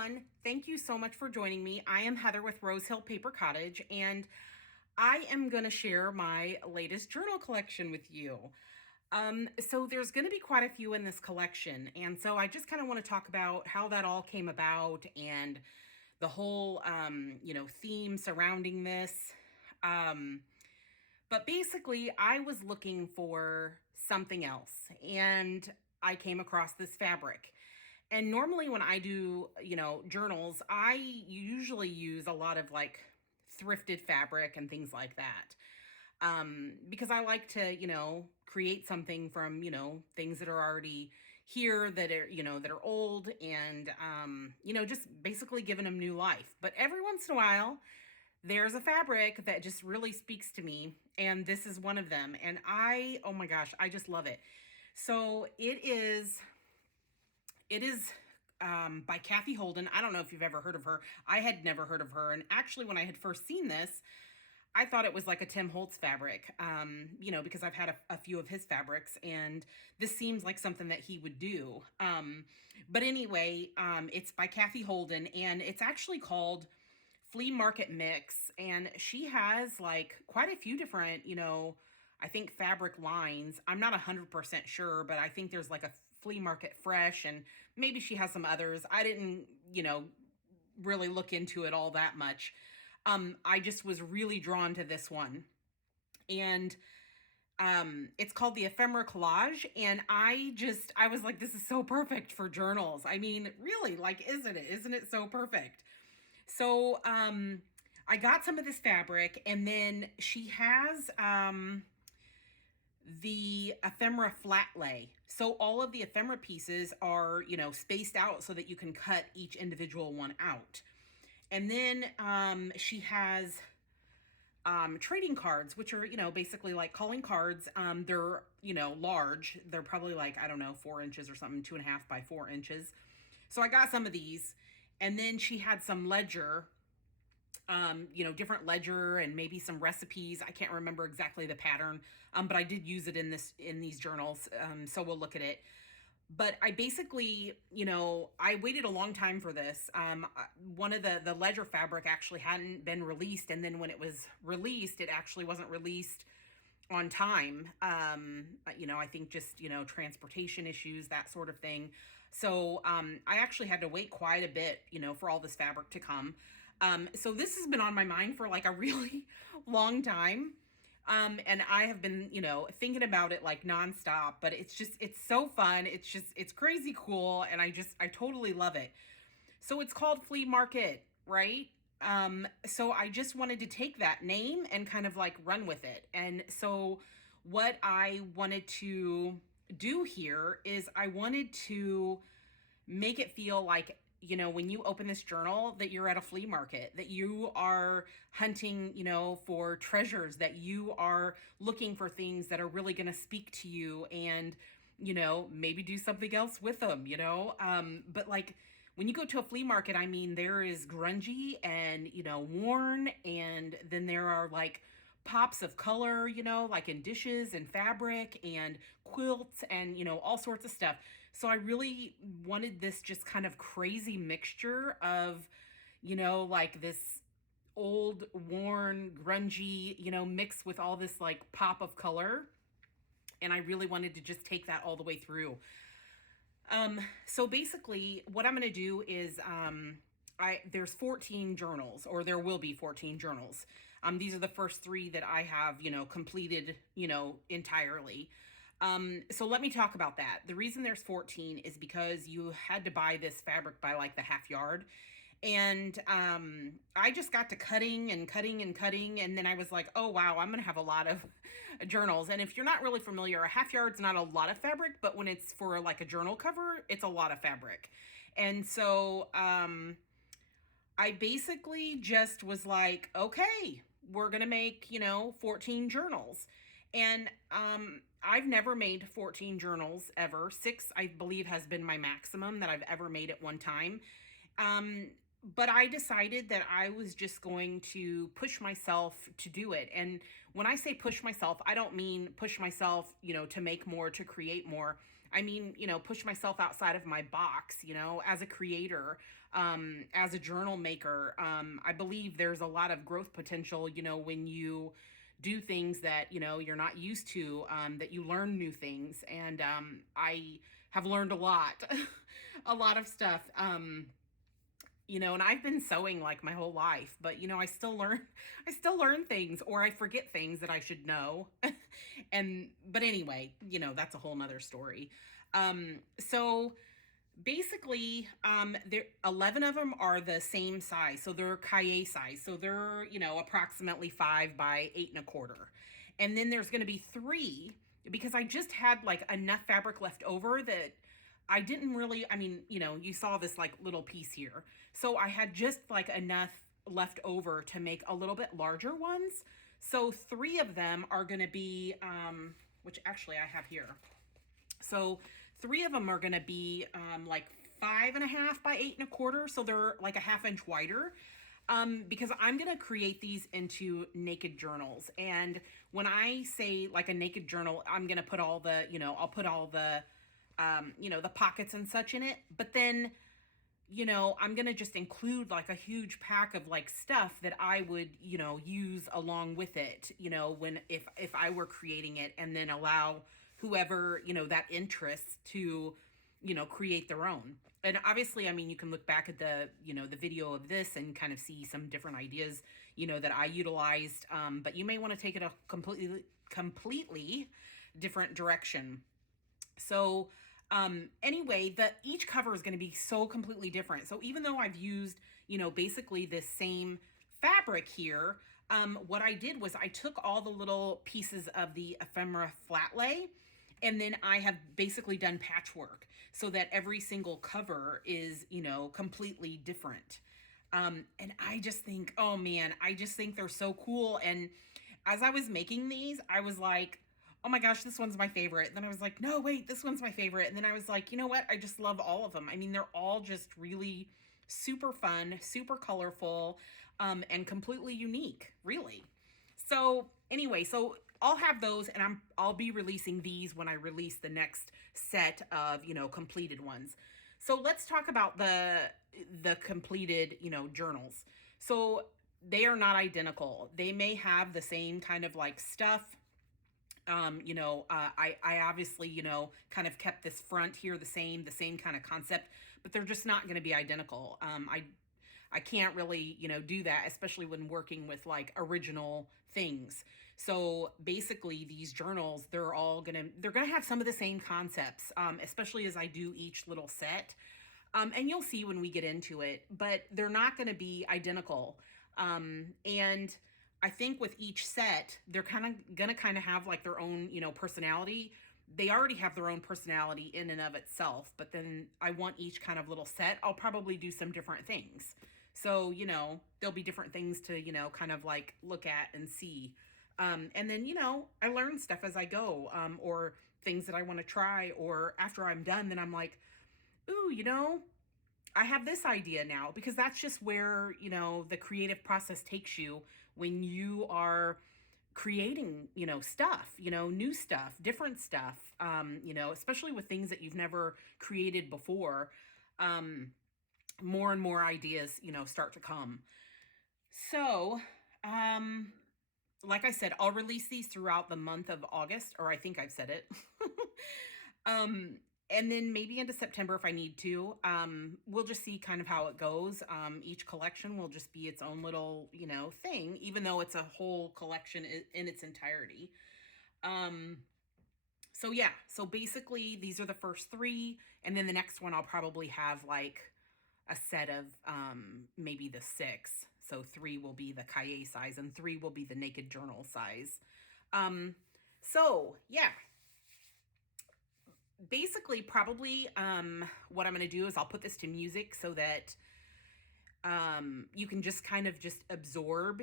everyone. Thank you so much for joining me. I am Heather with Rose Hill Paper Cottage, and I am going to share my latest journal collection with you. So there's going to be quite a few in this collection, and so I just kind of want to talk about how that all came about and the whole, theme surrounding this. Um, but basically, I was looking for something else, and I came across this fabric. And normally when I do, journals, I usually use a lot of like thrifted fabric and things like that. Because I like to, create something from, things that are already here that are, that are old and, just basically giving them new life. But every once in a while, there's a fabric that just really speaks to me. And this is one of them. And oh my gosh, I just love it. So it is by Kathy Holden. I don't know if you've ever heard of her. I had never heard of her. And actually, when I had first seen this, I thought it was like a Tim Holtz fabric, because I've had a few of his fabrics, and this seems like something that he would do. But anyway, it's by Kathy Holden, and it's actually called Flea Market Mix. And she has like quite a few different, I think fabric lines. I'm not 100% sure, but I think there's like a Flea Market Fresh, and maybe she has some others. I didn't, really look into it all that much. I just was really drawn to this one. And it's called the Ephemera Collage. And I was like, this is so perfect for journals. I mean, really, like, isn't it? Isn't it so perfect? So I got some of this fabric, and then she has the ephemera flat lay. So all of the ephemera pieces are, spaced out so that you can cut each individual one out. And then she has trading cards, which are, basically like calling cards. They're, large. They're probably like, I don't know, 4 inches or something, 2.5 by 4 inches. So I got some of these. And then she had some ledger, different ledger and maybe some recipes. I can't remember exactly the pattern, but I did use it in these journals. So we'll look at it. But I basically, I waited a long time for this. One of the ledger fabric actually hadn't been released, and then when it was released, it actually wasn't released on time. I think just, transportation issues, that sort of thing. So I actually had to wait quite a bit, for all this fabric to come. So this has been on my mind for like a really long time. And I have been, thinking about it like nonstop, but it's so fun. It's crazy cool. And I totally love it. So it's called Flea Market, right? So I just wanted to take that name and kind of like run with it. And so what I wanted to do here is I wanted to make it feel like, when you open this journal, that you're at a flea market, that you are hunting, for treasures, that you are looking for things that are really going to speak to you and, maybe do something else with them, but like, when you go to a flea market, I mean, there is grungy and, worn, and then there are like pops of color, like in dishes and fabric and quilts and, all sorts of stuff. So I really wanted this just kind of crazy mixture of, like this old, worn, grungy, mixed with all this like pop of color. And I really wanted to just take that all the way through. So basically what I'm going to do is, there's 14 journals, or there will be 14 journals. These are the first 3 that I have, completed, entirely. So let me talk about that. The reason there's 14 is because you had to buy this fabric by like the half yard. And I just got to cutting and cutting and cutting. And then I was like, oh, wow, I'm going to have a lot of journals. And if you're not really familiar, a half yard's not a lot of fabric, but when it's for like a journal cover, it's a lot of fabric. And so I basically just was like, okay, we're going to make, 14 journals. And I've never made 14 journals ever. 6, I believe, has been my maximum that I've ever made at one time. But I decided that I was just going to push myself to do it. And when I say push myself, I don't mean push myself, to make more, to create more. I mean, push myself outside of my box, as a creator, as a journal maker. I believe there's a lot of growth potential, when you do things that, you're not used to, that you learn new things. And I have learned a lot, a lot of stuff. And I've been sewing like my whole life, but I still learn I still learn things, or I forget things that I should know. But anyway, that's a whole nother story. So basically, there 11 of them are the same size. So they're cahier size. So they're, approximately 5 by 8 1/4. And then there's going to be three, because I just had like enough fabric left over that I didn't really, I mean, you saw this like little piece here. So I had just like enough left over to make a little bit larger ones. So three of them are going to be, which actually I have here. So three of them are going to be like 5 1/2 by 8 1/4. So they're like a 1/2 inch wider. Because I'm going to create these into naked journals. And when I say like a naked journal, I'm going to put all the, I'll put all the, the pockets and such in it. But then, I'm going to just include like a huge pack of like stuff that I would, use along with it, if I were creating it, and then allow whoever, that interests to, create their own. And obviously, I mean, you can look back at the, the video of this and kind of see some different ideas, that I utilized. But you may want to take it a completely different direction. So anyway, each cover is going to be so completely different. So even though I've used, basically this same fabric here, what I did was I took all the little pieces of the ephemera flat lay, and then I have basically done patchwork so that every single cover is, completely different. And I just think, oh man, I just think they're so cool. And as I was making these, I was like, oh my gosh, this one's my favorite. Then I was like, no, wait, this one's my favorite. And then I was like, you know what? I just love all of them. I mean, they're all just really super fun, super colorful, and completely unique, really. So anyway, so I'll have those, and I'll be releasing these when I release the next set of, completed ones. So let's talk about the completed, journals. So they are not identical. They may have the same kind of like stuff. I obviously, kind of kept this front here the same kind of concept, but they're just not going to be identical. I can't really, do that, especially when working with like original things. So basically these journals, they're going to have some of the same concepts, especially as I do each little set. And you'll see when we get into it, but they're not going to be identical. And I think with each set, they're gonna have like their own, personality. They already have their own personality in and of itself, but then I want each kind of little set, I'll probably do some different things. So, there'll be different things to, kind of like look at and see. And then, I learn stuff as I go, or things that I want to try, or after I'm done, then I'm like, ooh, I have this idea now, because that's just where, the creative process takes you when you are creating, stuff, new stuff, different stuff, especially with things that you've never created before. More and more ideas, start to come. So, like I said, I'll release these throughout the month of August, or I think I've said it. um, and then maybe into September if I need to. We'll just see kind of how it goes. Each collection will just be its own little, thing, even though it's a whole collection in its entirety. So yeah, so basically these are the first three, and then the next one I'll probably have like a set of maybe the six. So three will be the cahier size, and three will be the naked journal size. So yeah, basically probably what I'm going to do is I'll put this to music so that you can just kind of just absorb,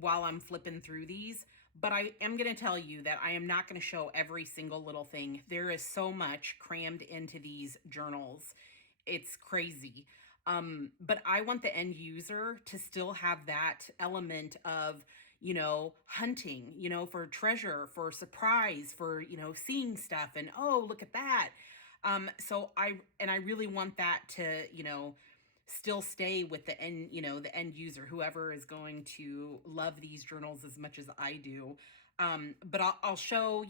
while I'm flipping through these. But I am going to tell you that I am not going to show every single little thing. There is so much crammed into these journals. It's crazy. But I want the end user to still have that element of, hunting, for treasure, for surprise, for, seeing stuff and, oh, look at that. I really want that to, still stay with the end user, whoever is going to love these journals as much as I do. But I'll show,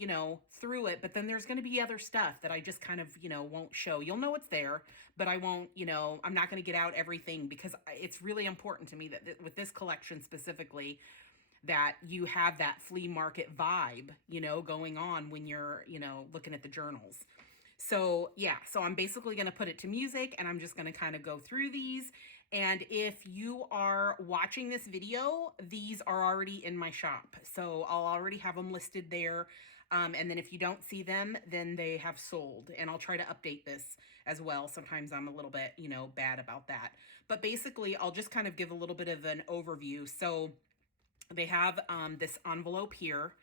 through it, but then there's going to be other stuff that I just kind of, won't show. You'll know it's there, but I won't, I'm not going to get out everything, because it's really important to me that with this collection specifically, that you have that flea market vibe, going on when you're, looking at the journals. So yeah, so I'm basically going to put it to music, and I'm just going to kind of go through these. And if you are watching this video, these are already in my shop. So I'll already have them listed there. And then if you don't see them, then they have sold. And I'll try to update this as well. Sometimes I'm a little bit, bad about that. But basically, I'll just kind of give a little bit of an overview. So they have this envelope here.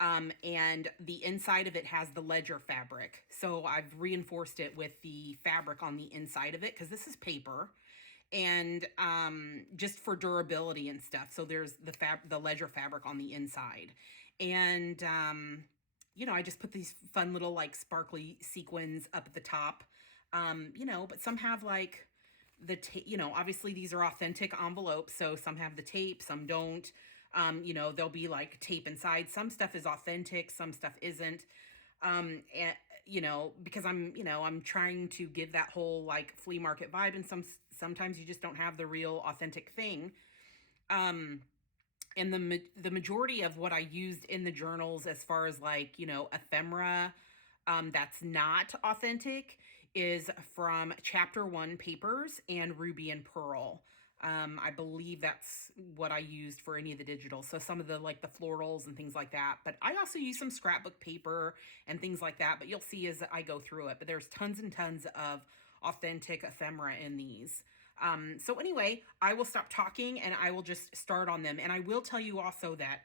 And the inside of it has the ledger fabric. So I've reinforced it with the fabric on the inside of it, because this is paper, and just for durability and stuff. So there's the ledger fabric on the inside. And I just put these fun little like sparkly sequins up at the top. But some have like obviously these are authentic envelopes, so some have the tape, some don't. There'll be like tape inside. Some stuff is authentic, some stuff isn't. And because I'm trying to give that whole like flea market vibe, and sometimes you just don't have the real authentic thing. And the majority of what I used in the journals, as far as like, ephemera, that's not authentic, is from Chapter 1 papers and Ruby and Pearl. I believe that's what I used for any of the digital. So some of the like the florals and things like that. But I also use some scrapbook paper and things like that. But you'll see as I go through it. But there's tons and tons of authentic ephemera in these. So anyway, I will stop talking and I will just start on them. And I will tell you also that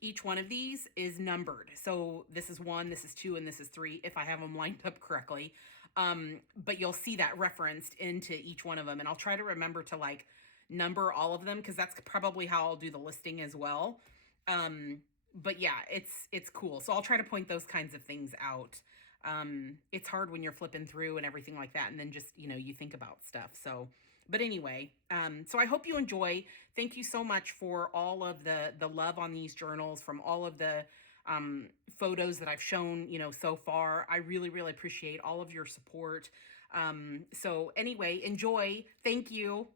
each one of these is numbered. So this is 1, this is 2, and this is 3, if I have them lined up correctly. But you'll see that referenced into each one of them. And I'll try to remember to like number all of them, because that's probably how I'll do the listing as well. But yeah, it's cool. So I'll try to point those kinds of things out. It's hard when you're flipping through and everything like that, and then just, you think about stuff. So, but anyway, so I hope you enjoy. Thank you so much for all of the love on these journals, from all of the photos that I've shown, so far. I really, really appreciate all of your support. So anyway, enjoy. Thank you.